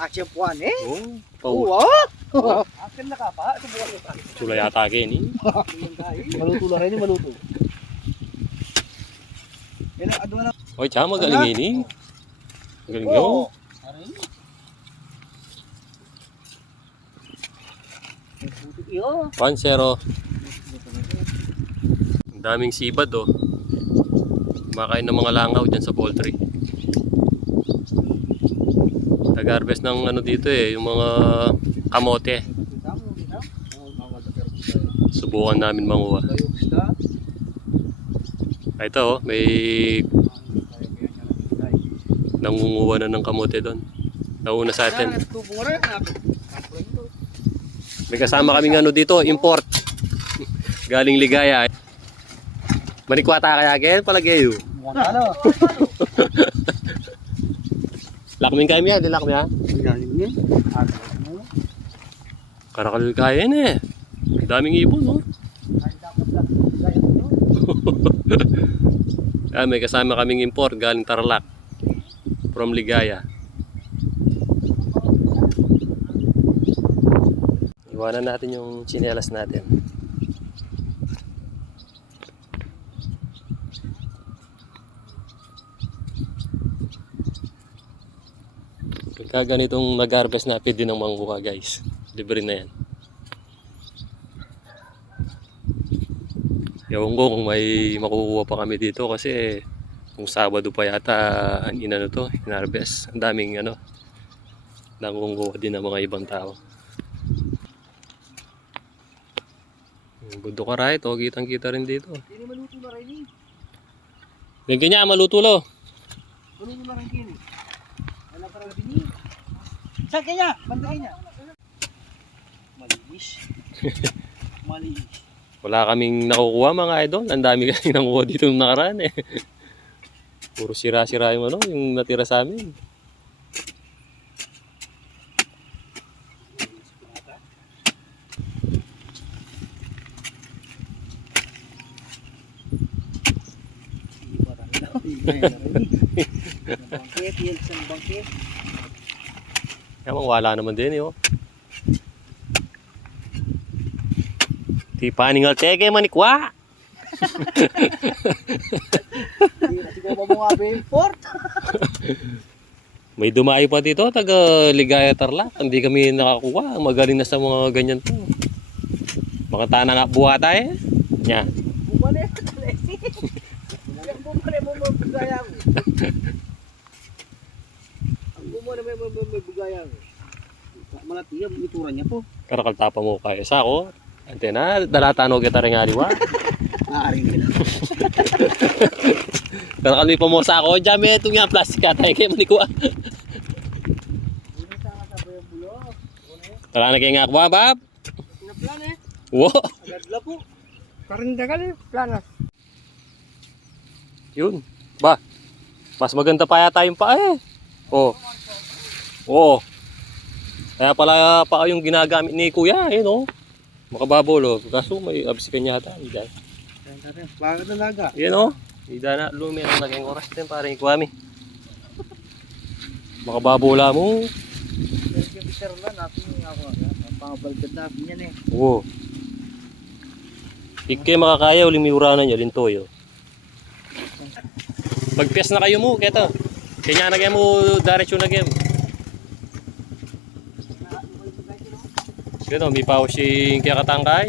Action puan eh. Oh, Oo. Akin na ka pa. Subukan mo pa. sula yata gini. Maluto na rin maluto. Kailan ado na. Oy, tsaka magaling ini. Magaling yun. 1-0. Ang daming sibad oh. Kumakain ng mga langaw dyan sa poultry. Nag-harvest ng ano dito eh, yung mga kamote. Subukan namin manguha. Ito oh, may nangunguha na ng kamote doon. Nauna sa atin. May kasama kaming ano dito, import. Galing Ligaya. Manikwata kaya gen palagayo. Ano? Lakming kayo niya, dilak niya. Karakal kaya eh. Daming ibon no. Ah, may kasama kaming import galing Tarlac. From Ligaya. Iwanan natin yung tsinelas natin. Pagka ganitong nag-harvest na, pwede ng mangkuha guys. Libre na yan. Ewan ko kung may makukuha pa kami dito kasi kung Sabado pa yata ang inano to, in-harvest. Ang daming ano, nangunguha din ng mga ibang tao. Budo ka right, oh, kitang kita rin dito. Hindi maluto na rin eh. Ganyan niya, maluto lo. Maluto na rin kini. Wala pa rin bini. Saan kanya? Bandakin niya. Malinis. Malinis. Wala kaming nakukuha mga idol. Ang dami kasing nakukuha dito nung nakaraan eh. Puro sira-sira yung ano, yung natira sa amin. Bangkit, yan sa bangkit. Yamang wala naman din eh oh. Di paningal teke manikwa. Hindi ko mamungabi import. May dumayo pa dito, taga Ligaya Tarlac. Hindi kami nakakuha. Magaling na sa mga ganyan to. Mga tanang buhata eh. Nya. Bumalik. Bumalik mo bugaya mo. Ang bumalik may bugaya mo. Malati yung itura niya po. Karakal tapa mo kaya sa ako. Antena, dalatano kita rin nga diwa. Aaring nila. Karakal may pamosa ako. Diyame itong yung plastic atay kayo manikuha. Tara na kayo nga ako, Bab. Sinaplan eh. Wow. Agadla po. Karindagal eh. Plana. Yun. Ba. Mas maganda pa yata yung paa eh. Oh. Oo. Kaya pala pa yung ginagamit ni Kuya eh no. Makababol oh. Kaso may absikan yata. Bakit na naga? Yan oh. Ida na lumi ang naging oras din para ikuha mi. Makababola mo. Sir lang natin ako. Pangabalgad natin yan eh. Oo. Ikay makakaya uling miura na nyo. Lintoyo. Magpiyas na kayo mo. Keto. Kanya na kayo mo. Diretsyo na kayo. Kaya may pausing kaya katangkay.